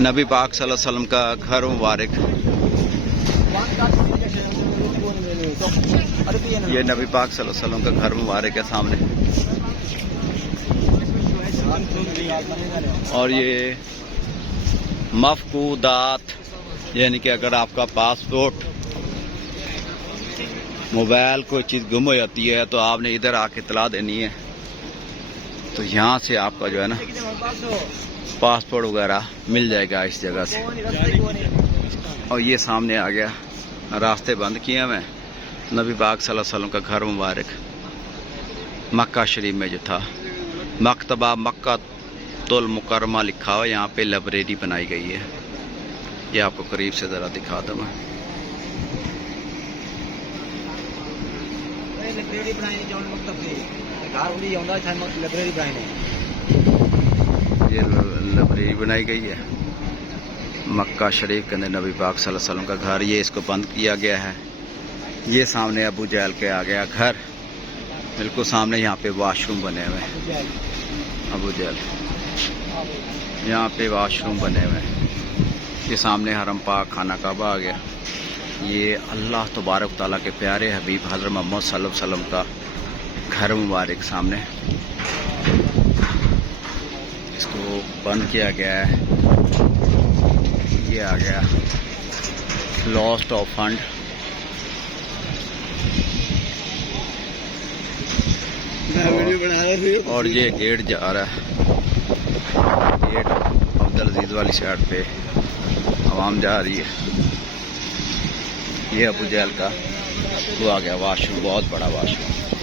नबी पाक सल्लल्लाहु अलैहि वसल्लम का घर मुबारक। ये नबी पाक सल्लल्लाहु अलैहि वसल्लम का घर मुबारक है सामने। और ये मफकूदात, यानी कि अगर आपका पासपोर्ट, मोबाइल कोई चीज़ गुम हो जाती है तो आपने इधर आके इतला देनी है, तो यहाँ से आपका जो है ना पासपोर्ट वगैरह मिल जाएगा इस जगह से। और ये सामने आ गया, रास्ते बंद किए मैं, नबी पाक सल्लल्लाहु अलैहि वसल्लम का घर मुबारक मक्का शरीफ में जो था, मकतबा मक्का तुल मुकरमा लिखा हुआ, यहाँ पे लाइब्रेरी बनाई गई है। ये आपको करीब से ज़रा दिखा दूँ मैं। ये लाइब्रेरी बनाई गई है मक्का शरीफ के अंदर, नबी पाक सल्लल्लाहु अलैहि वसल्लम का घर। ये इसको बंद किया गया है। ये सामने अबू जहल के आ गया घर, बिल्कुल सामने। यहाँ पे वाशरूम बने हुए हैं, अबू जहल, यहाँ पे वाशरूम बने हुए हैं। ये सामने हरम पाक खाना काबा आ गया। ये अल्लाह तबारक तआला के प्यारे हबीब हज़रत मोहम्मद सल्लल्लाहु अलैहि वसल्लम का घर मुबारक सामने। इसको बंद किया गया है। ये आ गया लॉस्ट ऑफ फंड। और ये गेट जा रहा है, गेट अब्दुल अजीज वाली साइड पे आवाम जा रही है। ये अबू जहल का वो आ गया वाशरूम, बहुत बड़ा वाशरूम।